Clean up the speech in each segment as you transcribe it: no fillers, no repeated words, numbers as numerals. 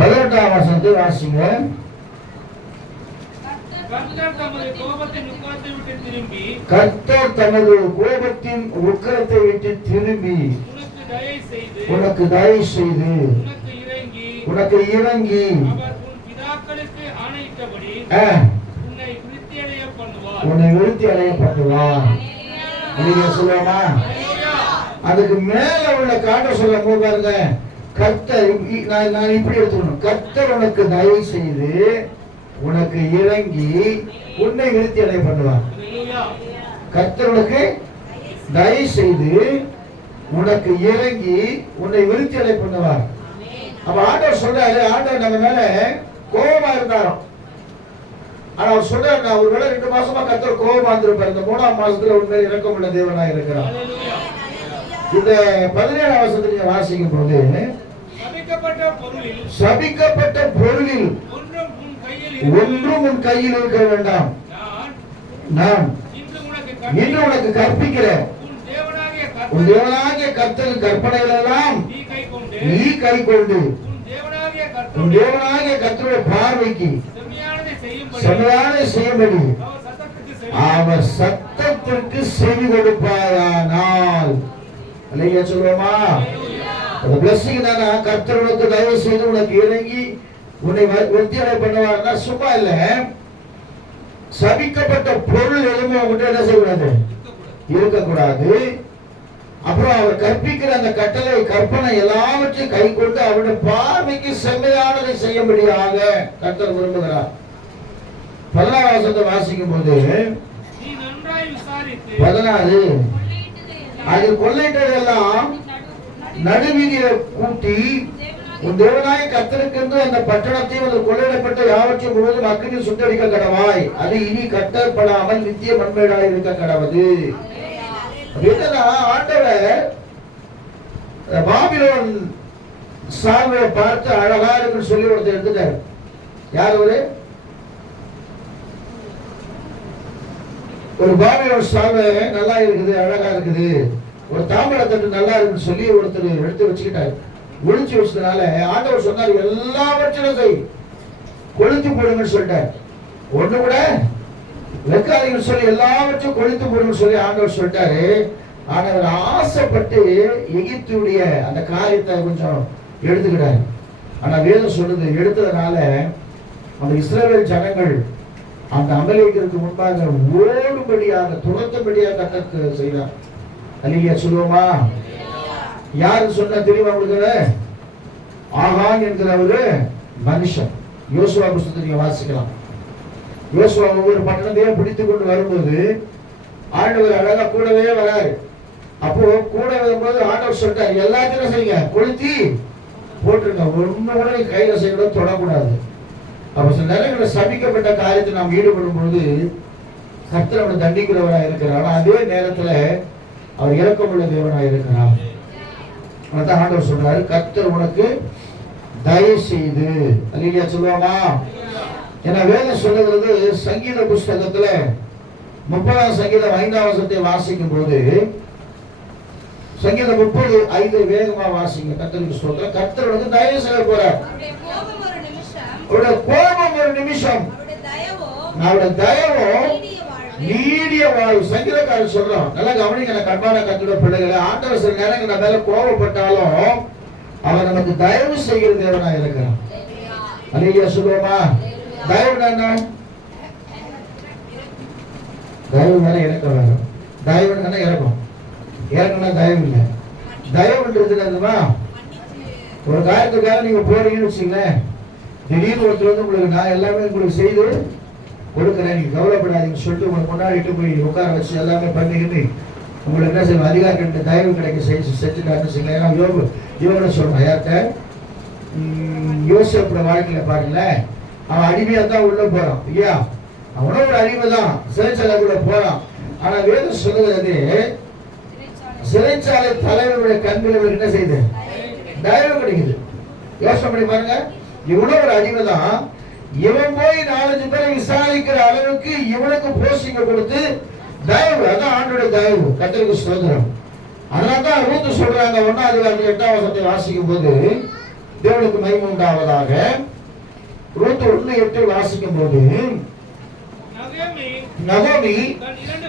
18ஆம் வசனத்தை வாசிங்க. கர்த்தர் தமது கோபத்தின் உக்கிரத்தை விட்டு திரும்பி உனக்கு தயவு செய்து உனக்கு இறங்கி உன்னை விருத்தி அடைய பண்ணுவார். சொல்லுவாமா? அதுக்கு மேல உள்ள காட்ட சொல்ல போகாருங்க. கர்த்தர், நான் இப்படி எடுத்துக்கணும், கர்த்தர் உனக்கு தயவு செய்து உனக்கு இறங்கி உன்னை விருத்தி அடைய பண்ணுவார். கர்த்தர் உனக்கு தயவு செய்து உனக்கு இறங்கி உன்னை விருத்தி அடைய பண்ணுவார். அப்ப ஆண்டவர் சொல்றாரு, ஆண்டவர் நம்ம மேல கோபமா இருந்தாராம். ஆனா அவர் சொல்றாரு, நான் ஒருவேளை 2 மாசமா கர்த்தர் கோபமா இருந்திருப்பார், இந்த 3ஆம் மாசத்துல உண்மையில இரக்கமுள்ள தேவனா இருக்கிறார். இந்த 17ஆம் வசனத்தை நீங்க வாசிக்கும் போது, சபிக்கப்பட்ட பொருளில் ஒன்றும் உன் கையில் இருக்க வேண்டாம், நான் இன்று உனக்கு கற்பிக்கிறேன், உன் தேவனாகிய கர்த்தரின் கற்பனைகள் எல்லாம் நீ கை கொண்டு உன் தேவனாகிய கர்த்தருடைய பார்வைக்கு செம்மையானதை செய்யும்படி அவர் சத்தத்திற்கு செவி கொடுப்பாயானால். அல்லேலூயா சொல்லுவோமா? அந்த பிளஸிங் தானா? கர்த்தர் உனக்கு தயவு செய்து உனக்கு இறங்கி உன்னை விருத்தி அடைய பண்ணுவார்னா சும்மா இல்ல. சபிக்கப்பட்ட பொருள் எதுவுமே உங்கள்கிட்ட என்ன செய்யக்கூடாது, இருக்கக்கூடாது. அப்புறம் அவர் கற்பிக்கிற அந்த கட்டளை கற்பனை எல்லாவற்றையும் கை கொண்டு அவருடைய பார்வைக்கு செம்மையானதை செய்யும்படியாக கர்த்தர் விரும்புகிறார். 16ஆம் வசனத்தை வாசிக்கும் போது 16 அதில் கொள்ளையிட்டதெல்லாம் நடுவீதியை கூட்டி உன் தேவனாய கர்த்தருக்கு அந்த பட்டணத்தையும் அது கொள்ளையிடப்பட்ட யாவற்றையும் முழுவதும் அக்கினி சுட்டடிக்க கடவாய், அது இனி கட்டப்படாமல் நித்திய மண்மேடாய் இருக்க கடவுது. ஆண்டவர் பாபிலோன் சால்வையை பார்த்து அழகா இருக்குன்னு சொல்லி ஒருத்தர் எடுத்துட்டார். யார்? ஒரு பாபிலோன் சால்வை நல்லா இருக்குது, அழகா இருக்குது, ஒரு தாமிர தட்டு நல்லா இருக்குன்னு சொல்லி ஒருத்தர் எடுத்து வச்சுக்கிட்டாரு. ஒழிச்சு வச்சதுனால ஆண்டவர் சொன்னார், எல்லாவற்றிலும் செய், கொளுத்து போடுங்கன்னு சொல்லிட்டார். ஒண்ணு கூட வைக்காதீங்கன்னு சொல்லி எல்லாவற்றையும் கொளுத்து போடுங்கன்னு சொல்லி ஆண்டவர் சொல்லிட்டாரு. ஆண்டவர் ஆசைப்பட்டு எகிப்துடைய அந்த காரியத்தை கொஞ்சம் எடுத்துக்கிட்டாரு. ஆனா வேதம் சொல்லுது, எடுத்ததுனால அந்த இஸ்ரவேல் ஜனங்கள் அந்த அமலேக்கிற்கு முன்பாக ஓடும்படியாக துரத்தும்படியாக கர்த்தர் செய்தார். அல்லேலூயா சொல்லுவோமா? யாரு சொன்ன தெரியுமா உங்களுக்கு? ஆகான் என்கிற ஒரு மனுஷன். யோசுவா புத்தகத்தை நீங்க வாசிக்கலாம். யோசுவா ஒவ்வொரு பட்டணத்தையே பிடித்துக் கொண்டு வரும்போது ஆண்டவர் அழகா கூடவே வராரு. அப்போ கூட வரும்போது ஆண்டவர் சொல்லிட்டார், எல்லாத்தையும் செய்யுங்க, கொளுத்தி போட்டுருங்க, ஒண்ணு கூட கையில செய்யக்கூடாது, தொடக்கூடாது. அப்ப சில நேரங்களில் சபிக்கப்பட்ட காரியத்தை நாம் ஈடுபடும் பொழுது கர்த்தர் அவனை தண்டிக்கிறவராக இருக்கிறார். ஆனா அதே நேரத்துல அவர் இரக்கமுள்ள தேவனாக இருக்கிறார். அதான் ஆண்டவர் சொல்றாரு, கர்த்தர் உனக்கு தயவு செய்து. அல்லேலூயா சொல்லுவாமா? ஏன்னா வேதம் சொல்லுகிறது, சங்கீத புஸ்தகத்துல 30ஆம் சங்கீதம் 5ஆம் வசனத்தை வாசிக்கும் போது, சங்கீதம் 30:5 வேகமா வாசிங்க. கர்த்தருக்கு ஸ்தோத்திரம். கர்த்தர் உனக்கு தயவு செய்ய போறார். அவருடைய கோபம் ஒரு நிமிஷம், அவருடைய தயவோ நீடிய வாழ்வு. சங்கீதக்காரர் சொல்றோம், நல்லா கவனிங்க கண்பான கர்த்தருடைய பிள்ளைகளை. ஆண்டவர் சில நேரங்கள் நம்ம மேல கோபப்பட்டாலும் அவர் நமக்கு தயவு செய்கிற தேவனா இருக்கிறார். அல்லேலூயா சொல்லுவோமா? தயவு என்ன? தயவு மேல இறக்கம் வேணும். தயவுன்னா இறக்கம், இறக்கம்னா தயவு இல்லை. தயவுன்றது என்னதுமா? ஒரு காரியத்துக்காக நீங்க போறீங்கன்னு வச்சுங்களேன், திடீர்னு ஒருத்தர் வந்து உங்களுக்கு நான் எல்லாமே உங்களுக்கு செய்து கொடுக்குறேன், நீங்க கவலைப்படாதீங்கன்னு சொல்லிட்டு உங்களுக்கு முன்னாடிட்டு போய் உட்கார வச்சு எல்லாமே பண்ணிக்கிட்டு உங்களுக்கு என்ன செய்வோம், அதிகாரிகிட்ட தயவு கிடைக்க செஞ்சுட்டாருன்னு வச்சுங்களேன். ஏன்னா இவங்க சொல்றேன், யார்கிட்ட? யோசேப்போட வாழ்க்கையில பாருங்களேன், அவன் அடிமையா தான் உள்ள போறான் இல்லையா? அவனோட ஒரு அடிமை தான், சிறைச்சாலைக்குள்ள போறான். ஆனா வேதம் சொல்லுகிறது, சிறைச்சாலை தலைவருடைய கண்கள் என்ன செய்யுது? தயவு கிடைக்குது. யோசனை பண்ணி பாருங்க, இவனும் ஒரு அடிமை தான், இவன் போய் 4-5 பேரை விசாரிக்கிற அளவுக்கு இவனுக்கு போஸ்டிங்க கொடுத்து தயவு. அதான் ஆண்டோட தயவு. கர்த்தருக்கு ஸ்தோத்திரம். அதனால்தான் ரூத் சொல்றாங்க 1ஆம் அதிகாரம் 8ஆம் வசனத்தை வாசிக்கும் போது, தேவனுக்கு மகிமை உண்டாவதாக. ரூத் 1:8 வாசிக்கும் போது நகோமி தன் 2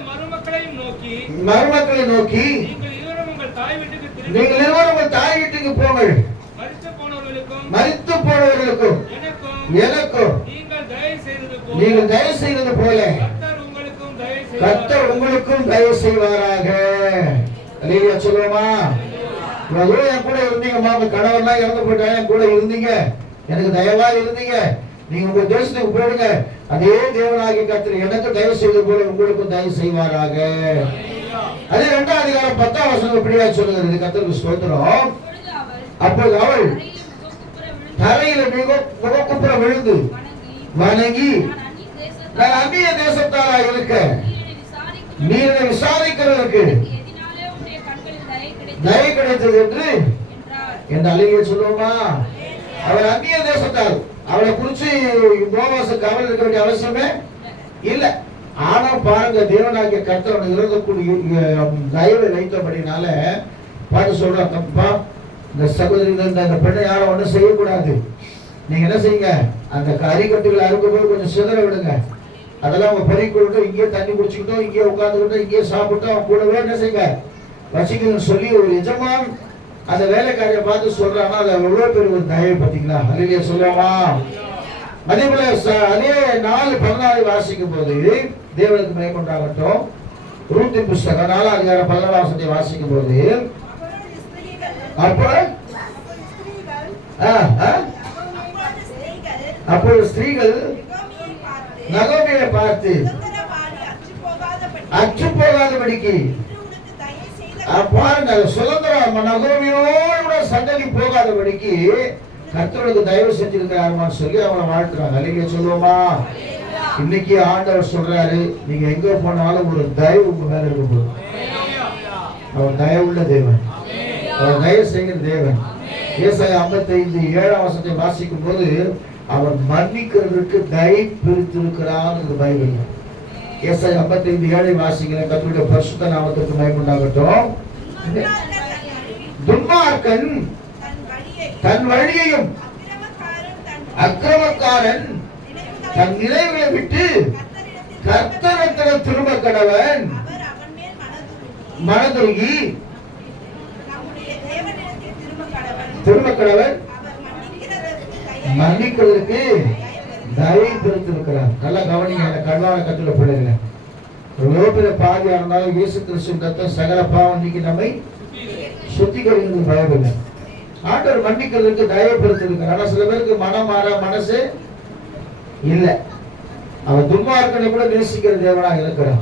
மருமக்களை நோக்கி நீங்கள் இருவரும் உங்கள் தாய் வீட்டுக்கு போங்கள். மரித்து போனவர்களுக்கும் எனக்கும் நீங்கள் தயவு செய்தது போல கர்த்தர் உங்களுக்கும் தயவு செய்வாராக. அல்லேலூயா சொல்லுவோமா? இவ்வளவு என் கூட இருந்தீங்கம்மா, உங்க கணவர்லாம் இறந்து போயிட்டாங்க, என் கூட இருந்தீங்க, எனக்கு தயவா இருந்தீங்க, நீங்க உங்க தேசத்துக்கு போயிடுங்க, அதே தேவனாகிய கர்த்தர் எனக்கு தயவு செய்தது போல உங்களுக்கும் தயவு செய்வாராக. அதே 2ஆம் அதிகாரம் 10ஆம் வசனம் இப்படியா சொல்லுகிறது. கர்த்தருக்கு ஸ்தோத்திரம். அப்போது அவள் தரையில முகக்குப்புற விழுந்து வணங்கி, நான் அந்நிய தேசத்தாரா இருக்க நீ என்னை விசாரிக்கிறதற்கு தயை கிடைத்தது என்று அழகிய சொல்லுவோமா? அவள் அந்நிய தேசத்தால், அவளை குறிச்சு போவாசுக்கு அவள் இருக்க வேண்டிய அவசியமே இல்லை. ஆனா பாருங்க, தேவனாகிய கர்த்தர் இருக்கக்கூடிய தயவை வைத்தபடினால பாட்டு சொல்றான், தப்பா இந்த சகோதரிகள் இந்த பெண்ணை யாரும் ஒன்றும் செய்யக்கூடாது, நீங்க என்ன செய்யுங்க, அந்த கறிக்கட்டுகளை அறுக்கும்போது கொஞ்சம் சிதற விடுங்க, அதெல்லாம் அவங்க பறிக்கொண்டு இங்கேயே தண்ணி குடிச்சுக்கிட்டோம், இங்கேயே உட்காந்துக்கிட்டோம், இங்கேயே சாப்பிட்டோம், அவங்க கூடவே என்ன செய்யுங்க வசிக்கணும்னு சொல்லி ஒரு எஜமான் அந்த வேலைக்காரியை பார்த்து சொல்றாங்க. அது எவ்வளவு பெரிய ஒரு தயவு பார்த்தீங்களா? அல்லேலூயா சொல்லுவோமா? அதே போல அதே 4:14 வாசிக்கும் போது தேவனுக்கு மகிமை உண்டாகட்டும். ரூத்தின் புஸ்தகம் 4ஆம் அதிகாரம் 11ஆம் வசனத்தை வாசிக்கும் போது அப்போ ஸ்திரீகள் நகோமியை பார்த்து அச்சு போகாதபடிக்கு பாருங்க, சுதந்திரம் நகோமியோட சந்ததி போகாதபடிக்கு கர்த்தருக்கு தயவு செஞ்சிருக்கிறாருமான்னு சொல்லி அவனை வாழ்த்துறாங்க. அல்லேலூயா சொல்லுவோமா? இன்னைக்கு ஆண்டவர் சொல்றாரு, நீங்க எங்க போனாலும் ஒரு தயவு உங்க மேல இருக்கும். அவர் தயவுள்ள தேவன், அவர் தயவு செய்கிற தேவன். ஏசாயா 55:7ஆம் வசனத்தை வாசிக்கும் போது அவர் மன்னிக்கிறதுக்கு தயை பிரித்திருக்கிறான் பைபிள். ஏசாயா 55:7 வாசிக்கிற கர்த்தருடைய பரிசுத்த நாமத்துக்கு மகிமை உண்டாகட்டும். துன்மார்க்கன் தன் வழியையும் அக்கிரமக்காரன் தன் நினைவுகளை விட்டு கர்த்தரிடத்தில் திரும்ப கடவன். மனதுருகி மன்னிக்கிறதுக்கு தயை பெருத்திருக்கிறார். நல்லா கவனிங்க, கண்வான கத்துல பிள்ளைகளை. எவ்வளவு பெரிய பாதியா இருந்தாலும் இயேசு கிறிஸ்துவின் ரத்தம் சகல பாவம் நீக்கி நம்மை சுத்திகரிக்கிறது பைபிள். ஆண்டவர் மன்னிக்கிறதுக்கு தயை பெருத்திருக்கிறார். ஆனா சில பேருக்கு மனம் மாற மனசு இல்லை. அவர் துன்மார்க்கனை கூட நேசிக்கிற தேவனா இருக்கிறார்,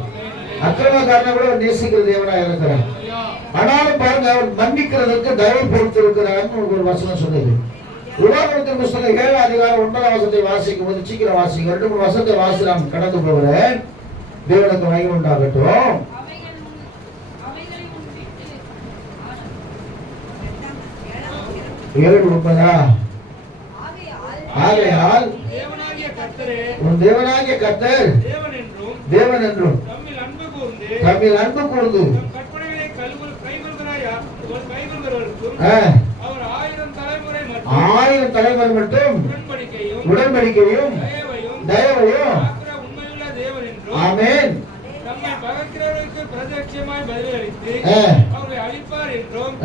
அக்கிரமக்காரனை கூட நேசிக்கிற தேவனா இருக்கிறார். ஆனாலும் பாருங்க, அவர் மன்னிக்கிறதுக்கு தயை பொறுத்திருக்கிறார் ஒரு வசனம் சொன்னது. உபாகமத்தின் புஸ்தகம் 7ஆம் அதிகாரம் 9ஆம் வசனத்தை வாசிக்கும் போது, சீக்கிரம் வாசிங்க, 2-3 வசனத்தை வாசி நான் கடந்து போகிறேன். தேவனுக்கு மகிமை உண்டாகட்டும். ஆகையால் உன் தேவனாகிய கர்த்தர் தேவன் என்றும் தம்மில் அன்பு கூர்ந்து ஆயிரம் தலைமுறை மட்டும் உடன்படிக்கையும் தயவையும் ஆமென் தம்மை பகைக்கிறவர்களுக்கு பிரத்யட்சமாய் பதிலளித்து அவர்களை அழிப்பார் என்றும்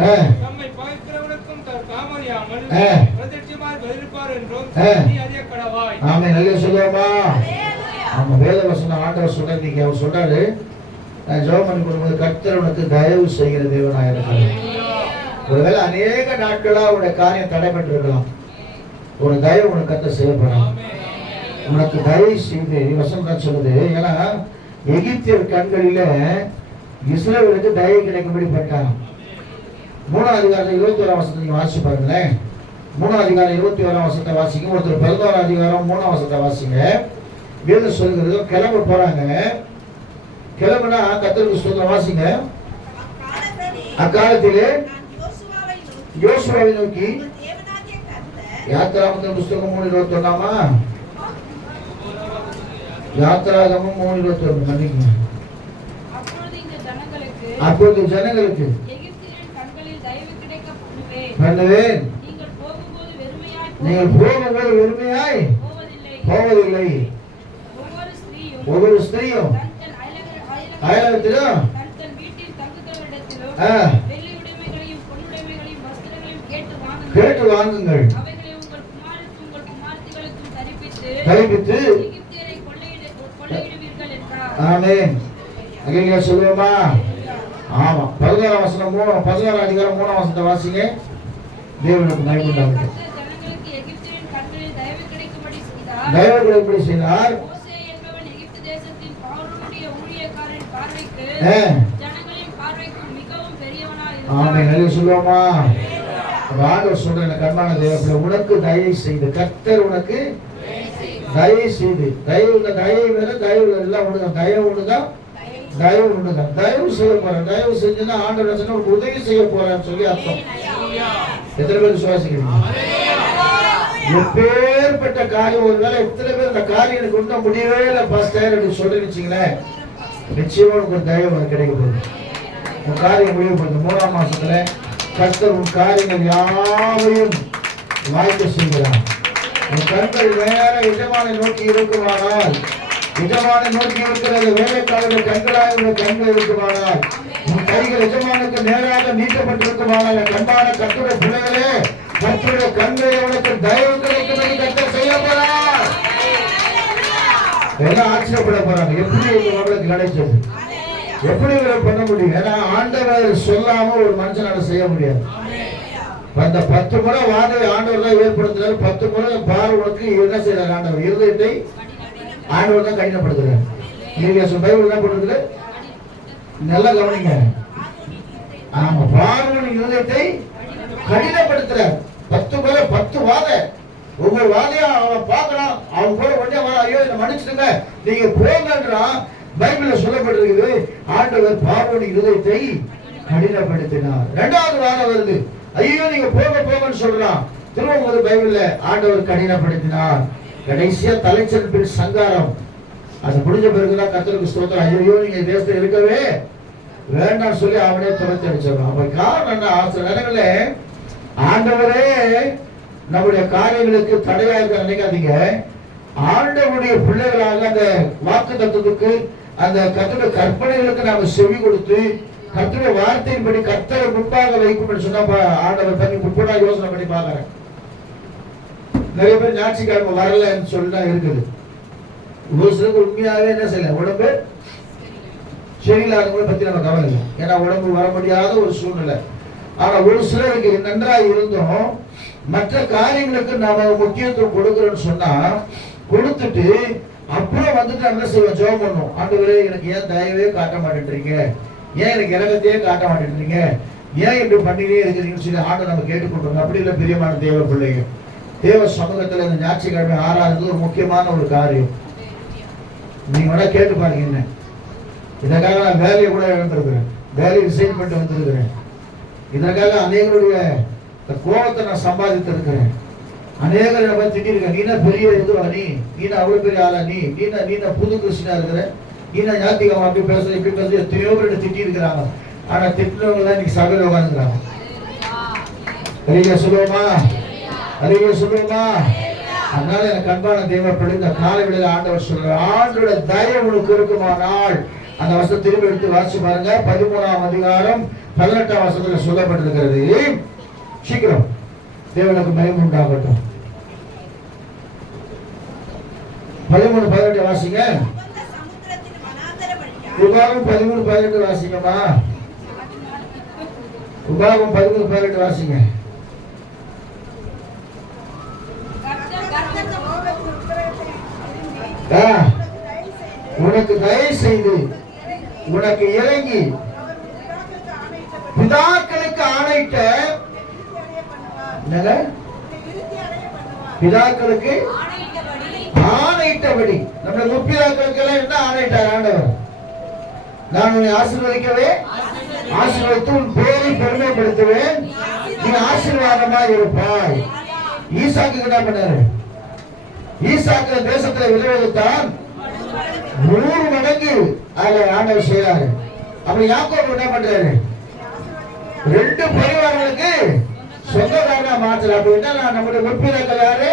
தம்மை பகைக்கிறவர்களுக்கும் தாமறியாமல் பிரத்யட்சமாய் பதிலளிப்பார் என்றும் நீ அறிய கடவாய். ஆமென். நல்ல சொல்லுவோமா? நம்ம வேத வசனம் ஆண்டவர் சொல்றாரு. நீங்க அவர் சொல்றாரு, நான் ஜெபம் பண்ணி கொடுக்கும்போது கர்த்தர் உனக்கு தயவு செய்கிற தேவனாக இருக்கிறார். ஒருவேளை அநேக நாட்களா உடைய காரியம் தடைபட்டு இருக்கலாம், ஒரு தயவு உனக்கு கர்த்தர் செய்யப்படும். உனக்கு தயவு செய்து வசனம் தான் சொல்லுது. ஏன்னா எகிப்தியர் கண்களில இஸ்ரவேலுக்கு தயவு கிடைக்கும்படி பட்டாங்க. 3ஆம் அதிகாரம் 21ஆம் வசனத்தை நீங்க வாசிச்சு பாருங்களேன். 3ஆம் அதிகாரம் 21ஆம் வசனத்தை வாசிங்க. ஒருத்தர் 11ஆம் அதிகாரம் 3ஆம் வசனத்தை வாசிங்க. வேதம் சொல்கிறது, கிளம்ப போறாங்க. கிளம்புனா கர்த்தருக்கு ஸ்தோத்திரம் வாசிங்க. அக்காலத்திலே யோசுவாவை நோக்கி, யாத்திராகமத்தின் புஸ்தகம் 3:21ஆமா? யாத்திராகமம் 3:21 மன்னிக்குங்க. அப்பொழுது ஜனங்களுக்கு பண்ணுவேன், நீங்கள் போகும்போது வெறுமையாய் போவதில்லை. ஒவ்வொரு ஸ்திரீயும் அயலகத்திலும் கேட்டு வாங்குங்கள். தரிப்பித்து ஆமென். அங்கேயே சொல்லுவோமா? ஆமா. 16 வசனம் 16 அதிகாரம் 3 வசனத்தை வாசிங்க. தேவனுக்கு மகிமை உண்டாகட்டும். தயவு கிடைக்கும்படி செய்தார். மோசே என்பவன் எகிப்து தேசத்தின் பார்வோனுடைய ஊழியக்காரரின் பார்வைக்கு ஜனங்களின் பார்வைக்கு மிகவும் பெரியவனாய் இருந்தான். ஆமென். ஹல்லேலூயா சொல்லுவோமா? ஆண்டவர் சொல்ற கர்மான தேவனே, உனக்கு தயவு செய்து கர்த்தர் உனக்கு தயவு செய்து தயவு வேற தயவு எல்லாம் ஒண்ணுதான். தயவு ஒண்ணுதான், தயவு ஒண்ணுதான். தயவு செய்ய போறேன், தயவு செஞ்சுன்னா ஆண்டவர் சொன்ன உனக்கு உதவி செய்ய போறேன்னு சொல்லி அர்த்தம். எத்தனை பேர் விசுவாசிக்கிறீங்க? எப்பேற்பட்ட காரியம், ஒருவேளை எத்தனை பேர் இந்த காரியம் எனக்கு ஒன்றும் முடியவே இல்லை பாஸ்டர் அப்படின்னு சொல்லி வச்சுங்களேன், நிச்சயமா உனக்கு ஒரு தயவு உனக்கு கிடைக்க போகுது. உன் காரியம் முடிய போகுது. 3ஆம் மாசத்துல கர்த்தர் உன் காரியங்கள் யாவையும் வாய்க்க செய்கிறார். உன் கண்கள் வேற எஜமானை நோக்கி இருக்குமானால், எஜமானை நோக்கி இருக்கிறது வேலைக்காரர்கள் கண்களாக உள்ள கண்கள் இருக்குமானால், உன் கைகள் எஜமானுக்கு நேராக நீட்டப்பட்டிருக்குமானால், கண்பான கர்த்தருடைய பிள்ளைகளே, கர்த்தருடைய கண்களை உனக்கு தயவு கிடைக்கும் என்று கர்த்தர் செய்ய போறார். எல்லாம் ஆச்சரியப்பட போறாங்க. எப்படி இந்த மகளுக்கு கிடைச்சது? எப்படி இவரை பண்ண முடியும்? ஏன்னா ஆண்டவர் சொல்லாம ஒரு மனுஷனால செய்ய முடியாது. அந்த 10 முறை வார்த்தை ஆண்டவர் தான் ஏற்படுத்துறாரு. 10 முறை பார்வனுக்கு என்ன செய்யறாரு? ஆண்டவர் இருதயத்தை ஆண்டவர் தான் கடினப்படுத்துறாரு. நீங்க பைபிள் என்ன பண்ணுறது? நல்லா கவனிங்க. ஆமா, பார்வன் இருதயத்தை கடினப்படுத்துறார். 10 முறை 10 வாதை. ஒவ்வொரு வாதையா அவன் பார்க்கறான். அவன் கூட உடனே வர, ஐயோ என்ன மன்னிச்சிடுங்க நீங்க போங்கன்றான். பைபிள்ல சொல்லப்பட்டிருக்குது, ஆண்டவர் பார்வன் இருதயத்தை கடினப்படுத்தினார். 2வது வாரம் வருது, ஐயோ நீங்க போங்கன்னு சொல்றான். திரும்ப பைபிள்ல ஆண்டவர் கடினப்படுத்தினார். கடைசியா தலைச்செருப்பின் சங்காரம். அது முடிஞ்ச பிறகுதான் கர்த்தருக்கு ஸ்தோத்திரம். ஐயோ நீங்க தேசத்துல இருக்கவே வேண்டாம் சொல்லி அவனே துரத்தி அடிச்சிடறான். அப்ப காரணம் என்ன? சில நேரங்கள ஆண்டவரே நம்முடைய காரியங்களுக்கு தடையா இருக்க நினைக்காதீங்க. ஆண்டவருடைய பிள்ளைகளாக அந்த வாக்கு தத்துவத்துக்கு, அந்த கர்த்தருடைய கற்பனைகளுக்கு நாம செவி கொடுத்து கர்த்தருடைய வார்த்தையின்படி கர்த்தரை முன்பாக வைக்கும் சொன்னா ஆண்டவர் பண்ணி முற்படா யோசனை பண்ணி பாக்குறேன். நிறைய பேர் ஞாயிற்றுக்கிழமை வரலன்னு சொல்லிதான் இருக்குது. ஒரு சிலருக்கு உண்மையாவே என்ன செய்யல, உடம்பு சரியில்லாதவங்களை பத்தி நம்ம கவலை இல்லை. ஏன்னா உடம்பு வர முடியாத ஒரு சூழ்நிலை. ஆனா ஒரு சிலருக்கு நன்றாக இருந்தும் மற்ற காரியங்களுக்கு நாம முக்கியத்துவம் கொடுக்கிறோம்னு சொன்னா கொடுத்துட்டு அப்புறம் வந்துட்டு என்ன செய்வோம்? ஜெபம் பண்ணுவோம். ஆண்டவரே எனக்கு ஏன் தயவே காட்ட மாட்டேன்றீங்க, ஏன் எனக்கு இறக்கத்தையே காட்ட மாட்டேன்றீங்க, ஏன் இப்படி பண்ணிட்டே இருக்கிறீங்கன்னு சொல்லி ஆண்டவர் நம்ம கேட்டுக்கொண்டோம். அப்படி இல்லை பிரியமான தேவ பிள்ளைங்க, தேவ சமூகத்துல இந்த ஞாயிற்றுக்கிழமை ஆராய்றது ஒரு முக்கியமான ஒரு காரியம். நீங்க வேணா கேட்டு பாருங்க. என்ன இதற்காக நான் வேலையை கூட இழந்திருக்கிறேன், வேலையை ரிசைன் பண்ணிட்டு வந்திருக்கிறேன். இதற்காக அநேகருடைய கோபத்தை நான் சம்பாதித்திருக்கிறேன். அநேகர் நம்ம திட்டிருக்கேன். நீனா பெரிய இதுவா, நீனா அவ்வளவு பெரிய ஆளா, நீனா புது கிறிஸ்டினா இருக்கிற, நீனா ஞாத்திகமா அப்படி பேசுற இப்படி பேசுற எத்தனையோ பேர் திட்டி இருக்கிறாங்க. ஆனா திட்டினவங்க தான் இன்னைக்கு சபையில உட்காந்துக்கிறாங்க. சொல்லுவோமா? அறிவிய சொல்லுவோமா? அதனால எனக்கு அன்பான தேவ பிள்ளை, இந்த காலை வேளையில ஆண்டவர் சொல்ற ஆண்டோட தயவு உனக்கு இருக்குமானால் அந்த வசனத்தை திரும்ப எடுத்து வாசிச்சு பாருங்க. 13ஆம் அதிகாரம் 18ஆம் வசனத்துல சொல்லப்பட்டிருக்கிறது. சீக்கிரம் தேவனுக்கு மகிமை உண்டாகட்டும். 13:18 வாசிங்க. உபாகம் 13:18 வாசிங்கம்மா. உபாகம் 13:18 வாசிங்க. உனக்கு தயவு செய்து உனக்கு இறங்கி பிதாக்களுக்கு ஆணையிட்ட, பிதாக்களுக்கு ஆணையிட்டபடி, நம்ம முற்பிதாக்களுக்கு எல்லாம் என்ன ஆணையிட்டார் ஆண்டவர்? நான் உன்னை ஆசீர்வதிக்கவே ஆசீர்வதித்து உன் பேரை பெருமைப்படுத்துவேன், நீ ஆசீர்வாதமாக இருப்பாய். ஈசாக்கு என்ன பண்ணாரு? ஈசாக்கு தேசத்துல விளைவித்தான் 100 மடங்கு அதுல ஆண்டவர் செய்யறாரு. அப்ப யாக்கோபு என்ன பண்றாரு? 2 பரிவாரங்களுக்கு சொந்தக்காரனா மாற்றல. அப்படின்னா நம்முடைய உறுப்பினர்கள் யாரு?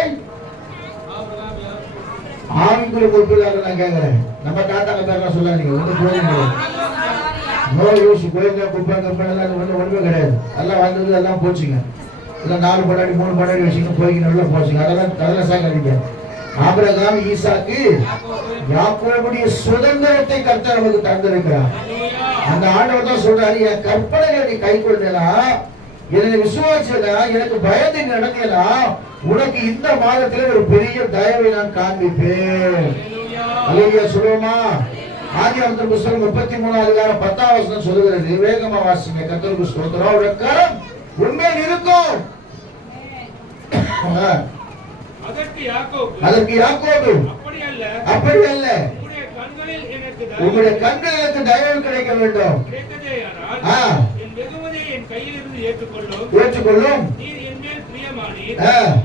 ஆவிக்குரிய உறுப்பினர்கள் நான் கேட்கிறேன். நம்ம தாத்தாங்க பேரெல்லாம் சொல்லாதீங்க, ஒன்றும் போயிருங்க. No use. கோயில குப்பை கம்பெனிலாம் ஒன்றுமே கிடையாது. எல்லாம் வந்தது எல்லாம் போச்சுங்க. இல்லை 4 படாடி 3 படாடி வச்சுங்க போய்க்கு நல்லா போச்சுங்க. அதெல்லாம் சேர்க்காதீங்க. ஆபிரகாம், ஈசாக்கு, யாக்கோபுடைய சுதந்திரத்தை கர்த்தர் நமக்கு தந்திருக்கிறார். அந்த ஆண்டவர் தான் சொல்றாரு, என் கற்பனைகளை நீ கை கொண்டேனா, என்னை விசுவாசினா, எனக்கு பயந்து நடந்தேனா, உனக்கு இந்த மாதத்தில் ஒரு பெரிய தயவை நான் காண்பிப்பேன். அல்லேலூயா சொல்லுவோமா? ஆதியாகமத்தின் புத்தகம் 33 அதிகாரம் 10ஆம் வசனம் சொல்லுகிறது. வேகமா வாசிங்க. கர்த்தருக்கு ஸ்தோத்திரம். அவருடைய கரம் உண்மையில் இருக்கும். அதற்கு யாக்கோபு அப்படி அல்ல, உங்களுடைய கண்களில் எனக்கு தயவு கிடைக்க வேண்டும். என் வெகுமதியை என் கையிலிருந்து ஏற்றுக்கொள்ளும். நீர் என் மேல் பிரியமானீர்.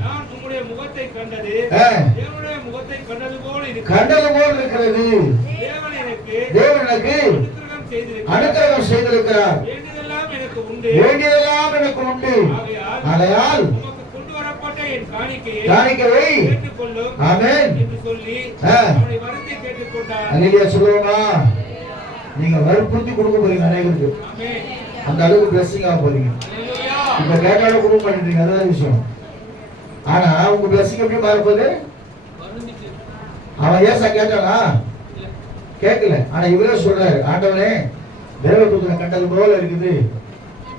நான் உம்முடைய முகத்தை கண்டது தேவனுடைய முகத்தை கண்டது போல இருக்கிறது. தேவன் எனக்கு அனுக்கிரகம் செய்திருக்கிறார். வேண்டியதெல்லாம் எனக்கு உண்டு. ஆகையால் கொண்டு வரப்பட்ட என் காணிக்கையை ஏற்றுக்கொள்ளும் ஆமென் என்று சொல்லி அவனை வரத்தை கேட்டுக்கொண்டார். அல்லேலூயா சொல்லுவோமா? நீங்க வற்புறுத்தி கொடுக்க போறீங்க அநேகருக்கு. அந்த அளவுக்கு பிளஸிங் ஆக போறீங்க. இப்ப கேட்டாலும் கொடுக்க மாட்டேங்கிறீங்க, அதான் விஷயம். ஆனா உங்க பிளஸிங் எப்படி மாறப்போகுது? அவன் ஏசா கேட்டானா? கேட்கல. ஆனா இவரே சொல்றாரு, ஆண்டவனே தேவதூதனை கண்டது போல இருக்குது,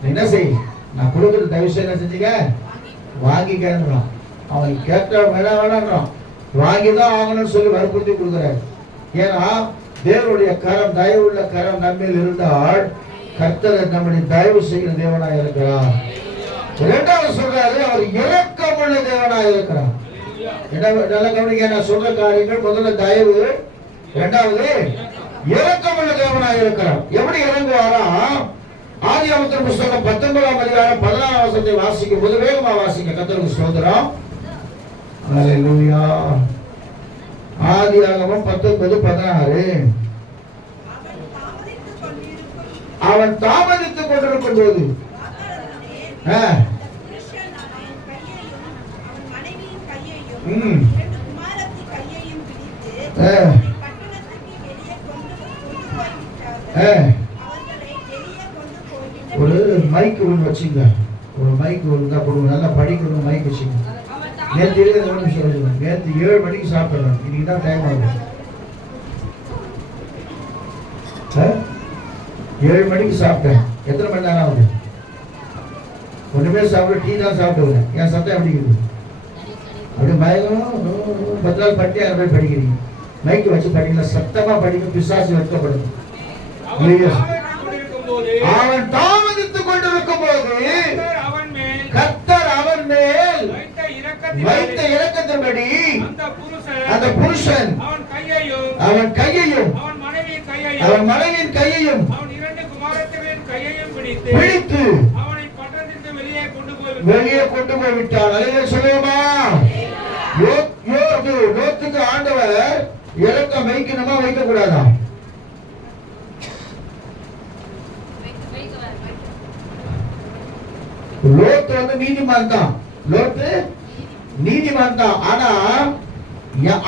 என்ன செய், நான் கொடுக்குறது தயவு செய்ய என்ன செஞ்சீங்க, வாங்கிக்கிறான். அவன் கேட்ட வேணாம், வாங்கிதான் ஆகணும்னு சொல்லி வற்புறுத்தி கொடுக்குறாரு. ஏன்னா தேவனுடைய கரம், தயவுள்ள கரம் நம்மில் இருந்தால் கர்த்தர் நம்முடைய தயவு செய்கிற தேவனாய் இருக்கிறார். இரண்டாவது சொல்றாரு, அவர் இரக்கமுள்ள தேவனாய் இருக்கிறார். நல்ல கவனிக்க, நான் சொல்ற காரியங்கள் முதல்ல தயவு, இரண்டாவது இரக்கமுள்ள தேவனாய் இருக்கிறார். எப்படி இறங்குவாரா? ஆதியாகமத்தின் புத்தகம் 19ஆம் அதிகாரம் 16ஆம் வசனத்தை வாசிக்கும் போது வேகமா வாசிங்க. கர்த்தருக்கு ஸ்தோத்திரம். அல்லேலூயா. ஆதியாகமம் 19:16. அவன் தாமதித்துக் கொண்டிருக்கும் போது ஒரு மைக் ஒன்று வச்சுங்க. ஒரு மைக் ஒன்று தான் கொடுங்க. நல்லா படிக்கணும். மைக் வச்சுங்க. நேற்று 7 மணிக்கு சாப்பிடலாம். இன்னைக்கு தான் டைம் ஆகும். 7 மணிக்கு சாப்பிட்டேன். எத்தனை மணி நேரம் ஆகுது? ஒன்றுமே சாப்பிட, டீ தான் சாப்பிடுவேன். என் சத்தம் எப்படி இருக்குது? அப்படியே பயங்கரம் 10 நாள் பட்டி 6 பேர் படிக்கிறீங்க. மைக்கு வச்சு படிக்கல, சத்தமா படிக்க. பிசாசு வெட்கப்படுது. அவன் தாமதித்துக் கொண்டிருக்கும் போது கர்த்தர் அவன் மேல் வைத்த இரக்கத்தின்படி அந்த புருஷன் அவன் கையையும் அவன் மனைவியின் கையையும் பிடித்து வெளியே கொண்டு போய் விட்டார். அல்லேலூயா சொல்லுவோமா? லோத்துக்கு ஆண்டவர் இரக்கம் வைக்கணுமா, வைக்க கூடாதா? லோத்து வந்து நீதிமான் தான். லோத்து நீதிமான் தான். ஆனா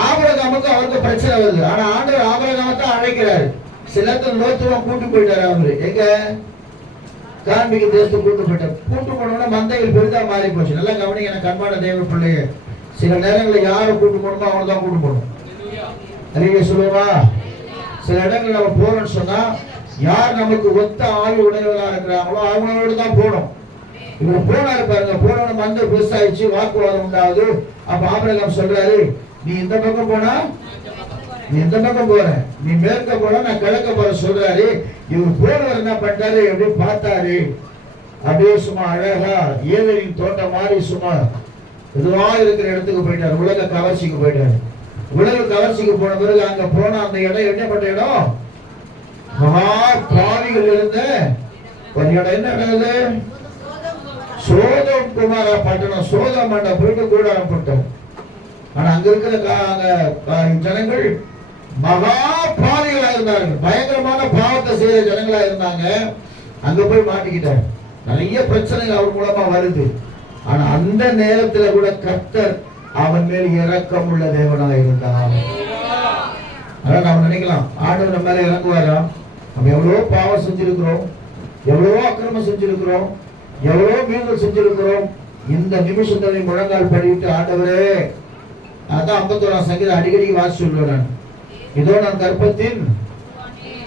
ஆபிரகாமுக்கு அவருக்கு பிரச்சனை வருது. ஆனா ஆண்டவர் ஆபிரகாமத்தை அழைக்கிறாரு. சிலத்துல லோத்துவா கூட்டு போயிட்டாரு. அவரு எங்க காண்பிக்க தேசத்துக்கு கூட்டு போயிட்டார். கூட்டு போனோம்னா மந்தைகள் பெரிதா மாறி போச்சு. நல்லா கவனிங்க, எனக்கு அன்பான தேவ பிள்ளைய, சில நேரங்களில் யாரை கூட்டு போகணுமோ அவனை தான் கூட்டு போகணும். அல்லேலூயா சொல்லுவா? சில இடங்கள் நம்ம போறோம்னு சொன்னா யார் நமக்கு ஒத்த ஆய்வு உடையவர்களா இருக்கிறாங்களோ அவங்களோட தான் போகணும். இவங்க போனாரு பாருங்க. போனோட மந்த பெருசாயிடுச்சு, வாக்குவாதம் உண்டாகுது. அப்ப ஆபிரகாம் சொல்றாரு, நீ இந்த பக்கம் போனா, நீ இந்த பக்கம் போற, நீ மேற்க போனா, நான் கிழக்க போற சொல்றாரு. இவர் போனவர் என்ன பண்ணிட்டாரு, அப்படியே பார்த்தாரு. அப்படியே சும்மா அழகா ஏதரின் தோட்டம் மாதிரி சும்மா இதுவா இருக்கிற இடத்துக்கு போயிட்டாரு. உலக கவர்ச்சிக்கு போயிட்டாரு. உலக கவர்ச்சிக்கு போன பிறகு அங்க போன அந்த இடம் என்ன பண்ண இடம், மகா பாவிகள் இருந்த ஒரு இடம். என்ன இடம்? சோதம் குமார பட்டணம். சோதம் மண்ட போயிட்டு கூடாரம் போட்டார். ஆனா அங்க இருக்கிற ஜனங்கள் மகா பாவிகளா இருந்தார்கள். பயங்கரமான பாவத்தை செய்த ஜனங்களா இருந்தாங்க. அங்க போய் மாட்டிக்கிட்டார். நிறைய பிரச்சனைகள் அவர் மூலமா வருது. ஆனா அந்த நேரத்துல கூட கர்த்தர் அவன் மேல் இரக்கம் உள்ள தேவனாக இருந்தார். அதான் நம்ம நினைக்கலாம், ஆண்டவர் நம்ம மேல இறங்குவாரா? நம்ம எவ்வளவோ பாவம் செஞ்சிருக்கிறோம், எவ்வளவோ அக்கிரமம் செஞ்சிருக்கிறோம், எவ்வளவோ மீறல் செஞ்சிருக்கிறோம். இந்த நிமிஷத்தை முழங்கால் படிவிட்டு, ஆண்டவரே, அதான் 51 சங்கீதம் அடிக்கடி வாசி சொல்லுவேன் நான். இதோ நான் கர்ப்பத்தின்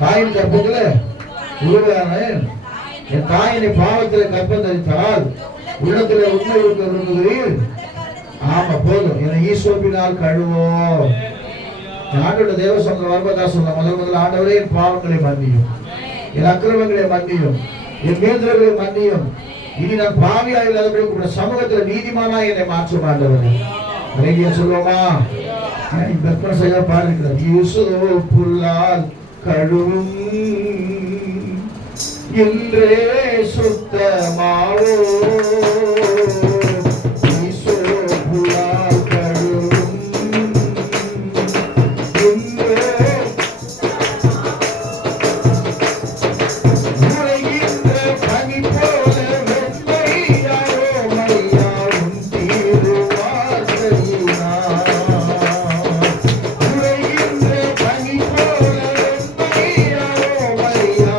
தாயின் கர்ப்பத்துல உருவானேன், என் தாயினை பாவத்துல கர்ப்பம் தரித்தால் உள்ளத்துல உண்மை இருக்க விரும்புகிறீர். ஆமா, போதும், என்னை ஈசோப்பினால் கழுவோம். ஆண்டோட தேவ சொந்த வருவதா சொல்ல முதல்ல, ஆண்டவரே என் பாவங்களை மன்னியும், என் அக்கிரமங்களை மன்னியும், என் மீறுதல்களை மன்னியும். இனி நான் பாவியா இல்லாதபடி உங்க சமூகத்துல நீதிமானா என்னை மாற்றும் ஆண்டவரே. அழகிய சொல்லுவோமா? பாருக்கிறார், ஈசோப்புல்லால் கழுவும் என்றே சுத்தமாவோ, ஈசோப்புல்லால் கழுவும் என்றே உறைகின்ற பனி போல வெண்மையாரோ மையாவும் தீருவார்த்தையினார். உறைகின்ற பனி போல வெண்மையாரோ மையா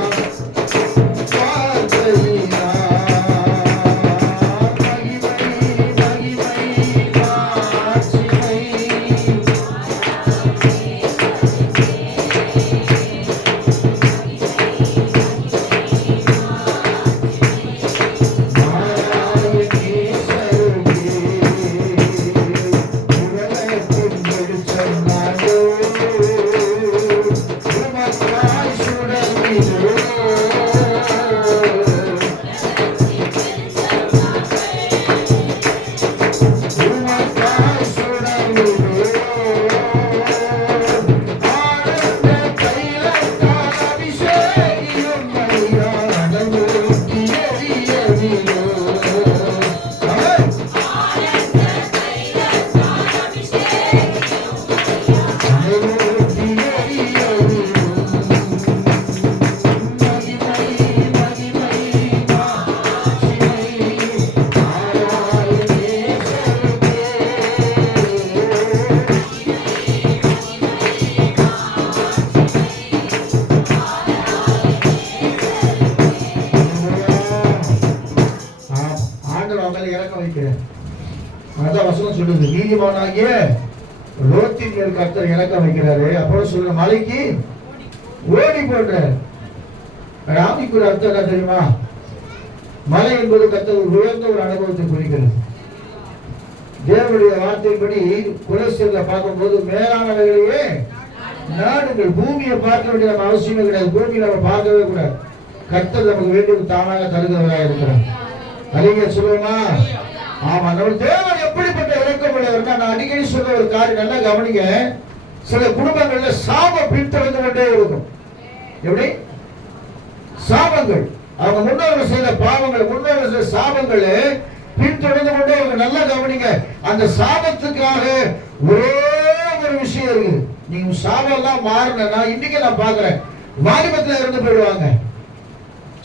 சொல்லுது, நீதிமானாகிய லோத்தின் மேல் கர்த்தர் இறக்கம் வைக்கிறாரு. அப்புறம் சொல்ற, மலைக்கு ஓடி போடுற. ராமிக்கு ஒரு அர்த்தம் என்ன தெரியுமா? மலை என்பது கர்த்தர் உயர்ந்த ஒரு அனுபவத்தை குறிக்கிறது. தேவனுடைய வார்த்தைப்படி குலஸ்தீர்ல பார்க்கும்போது மேலானவைகளையே நாடுங்கள். பூமியை பார்க்க வேண்டிய நம்ம அவசியமே கிடையாது. பூமியை நம்ம பார்க்கவே கூடாது. கர்த்தர் நமக்கு வேண்டியது தானாக தருகிறவராக இருக்கிறார். அதிக சொல்லுவோமா? ஆமா, நம்ம தேவன் எப்படிப்பட்ட இறக்கமுள்ளவர்னா, நான் அடிக்கடி சொல்ற ஒரு காரியம் நல்லா கவனிங்க. சில குடும்பங்கள்ல சாபம் பின்தொடர்ந்து கொண்டே இருக்கும். எப்படி? சாபங்கள், அவங்க முன்னோர்கள் செய்த பாவங்கள், முன்னோர்கள் செய்த சாபங்கள் பின்தொடர்ந்து கொண்டே இருக்கும். நல்லா கவனிங்க. அந்த சாபத்துக்காக ஒரே ஒரு விஷயம் இருக்குது. நீங்க சாபம் எல்லாம் மாறினா, இன்னைக்கு நான் பாக்குறேன், வாலிபத்துல இருந்து போயிடுவாங்க,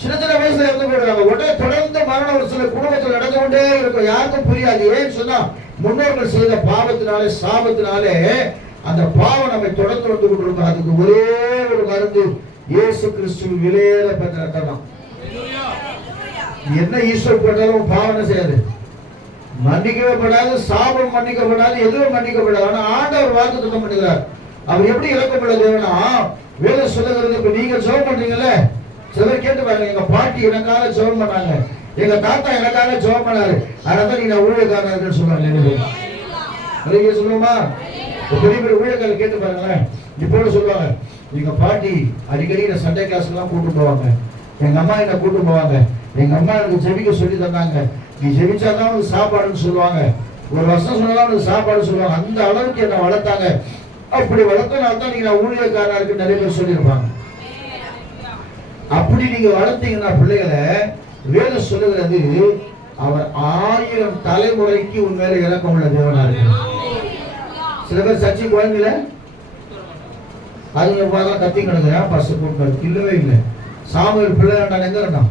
சின்ன சின்ன வயசுல இருந்து போயிடுவாங்க. உடனே தொடர்ந்து மரணம் ஒரு சில குடும்பத்தில் நடந்து கொண்டே இருக்கும். யாருக்கும் புரியாது. ஏன்னு சொன்னா, முன்னோர்கள் செய்த பாவத்தினாலே, சாபத்தினாலே அந்த பாவம் நம்மை தொடர்ந்து வந்து கொண்டிருக்கும். அதுக்கு ஒரே ஒரு மருந்து, இயேசு கிறிஸ்து விலையேற பெற்ற ரத்தம் தான். என்ன ஈஸ்வர் பண்ணாலும் பாவம் செய்யாது, மன்னிக்கவே படாது. சாபம் மன்னிக்கப்படாது, எதுவும் மன்னிக்கப்படாது. ஆனா ஆண்டவர் வாக்கு தத்தம் பண்ணுகிறார். அவர் எப்படி இறக்கப்பட தேவனா, வேதம் சொல்லுகிறது. இப்ப நீங்க ஜெபம் பண்றீங்கல்ல, சிலர் கேட்டு பாருங்க, எங்க பாட்டி எனக்காக ஜெபம் பண்ணாங்க, எங்க தாத்தா எனக்காக ஜெபம் பண்ணாரு, அதனால நீ ஊழியக்காரர்கள் சொல்லுவாங்க. சொல்லுவோமா? பெரிய பெரிய ஊழியக்காரர் கேட்டு பாருங்களேன். இப்போ சொல்லுவாங்க, எங்க பாட்டி அடிக்கடி என்ன சண்டே கிளாஸ் எல்லாம் கூட்டு போவாங்க, எங்க அம்மா என்ன கூட்டு போவாங்க, எங்க அம்மா எனக்கு ஜெபிக்க சொல்லி தந்தாங்க, நீ ஜெபிச்சாதான் உனக்கு சாப்பாடுன்னு சொல்லுவாங்க, ஒரு வருஷம் சொன்னதான் உனக்கு சாப்பாடு சொல்லுவாங்க. அந்த அளவுக்கு என்ன வளர்த்தாங்க. அப்படி வளர்த்தனால தான் நீங்க ஊழியக்காரனா இருக்கு நிறைய பேர் சொல்லியிருப்பாங்க. அப்படி நீங்க வளர்த்தீங்கன்னா பிள்ளைகளை, வேதம் சொல்லுகிறது, அவர் 1000 தலைமுறைக்கு உன் மேல இறக்கம் உள்ள தேவனா இருக்கு. சில பேர் சர்ச்சை குழந்தைல அதுங்க பார்த்தா கத்தி கிடக்குறா, பசு போட்டு இல்லவே இல்லை. சாமுவேல் பிள்ளை எங்க இருந்தான்?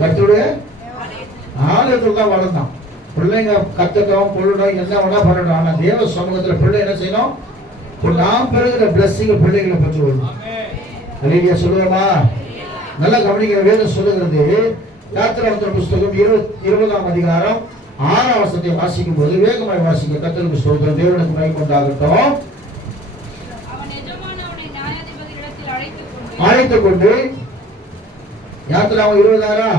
கர்த்தருடைய ஆலயத்துல தான் வளர்ந்தான். பிள்ளைங்க கத்துட்டோம் கொள்ளணும் என்ன வேணா பண்ணணும். ஆனா தேவ சமூகத்துல பிள்ளை என்ன செய்யணும்? நாம் பெறுகிற பிளஸ்ஸிங்க பிள்ளைகளை பற்றி வரணும். அல்லேலூயா சொல்லுவோமா? நல்லா கவனிக்கிற வேதம் சொல்லுகிறது. யாத்திராகமத்தின் புஸ்தகம் 20ஆம் அதிகாரம் 6ஆம் வசனத்தை வாசிக்கும் போது வேகமாய் வாசிக்க. கர்த்தருக்கு ஸ்தோத்திரம். தேவனுக்கு மகிமை உண்டாகட்டும். அழைத்துக் கொண்டு யாத்திராகமம் 20